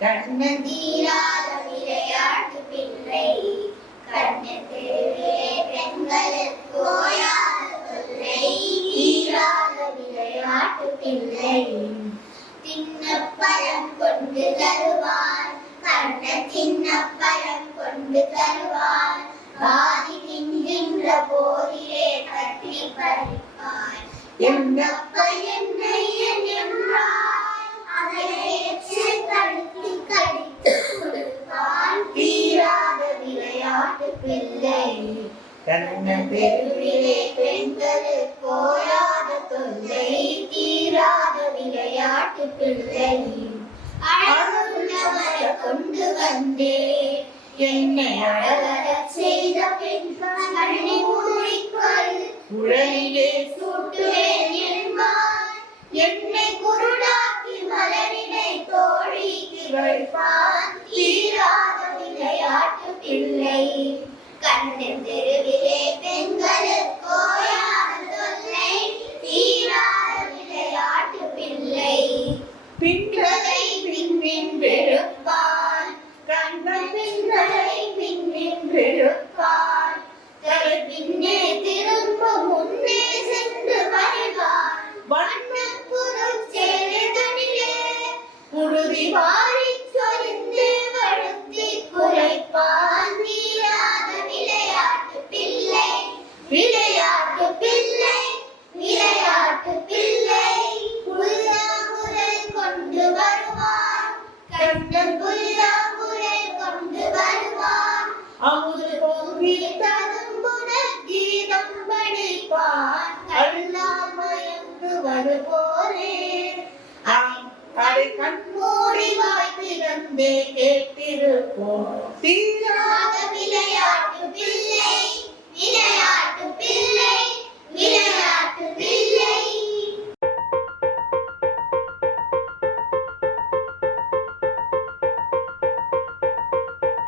கண்ணன் தீராத விளையாட்டு பிள்ளை கண்ணத்திலே பெண்களுக்கு ஓயாத தொல்லை தீராத விளையாட்டு பிள்ளை தின்னப்பழம் கொண்டு தருவான் கண்ணன் தின்னப்பழம் கொண்டு தருவான் பாதி தின்கின்ற போதிலே கட்டி பறிப்பான் என்னப்பா என்னை என்றாய் அதை கடித்து கடித்து கொடுப்பான் தீராத விளையாட்டு பிள்ளை கண்ணன் தெருவிலே பெண்களுக்கு ஓயாத தொல்லை தீராத விளையாட்டு பிள்ளை அழகுள்ளவரை கொண்டு வந்தே என்னை அழகச் செய்த பெண்களை மூடிக்கொள் உடலிலே சூட்டுவேன் என்பான் என்னை குருடாக்கி மலரினை தோழிக்கு வைப்பான் தீராத விளையாட்டு பிள்ளை கண்ணன் தெருவிலே பெண்களுக்கு ஓயாத தொல்லை தீராத விளையாட்டு பிள்ளை பின்களை பின்னின் வெறுப்பான் கண்ணன் பின்களை பின்னின் வெறுப்பான் கரை பின்னே திரும்ப முன்னே சென்று வருவான் வண்ணப் புதுச்சேலைகளிலே புழுதி வாரிச் சொரிந்து வழுத்தி குறைப்பான் தீராத விளையாட்டு பிள்ளை விளையாட்டு பிள்ளை விளையாட்டு பிள்ளை புல்லாங்குழல் கொண்டு வருவான் கண்ணன் புல்லாங்குழல் கொண்டு வருவான் அமுது பொங்கி ததும்புன கீதம் படிப்பான் கண்ணால் மயங்கு வருவோரே அதை கண்மூடி வாய் திறந்தே கேட்டிருப்போம் தீராத விளையாட்டு பிள்ளை விளையாட்டு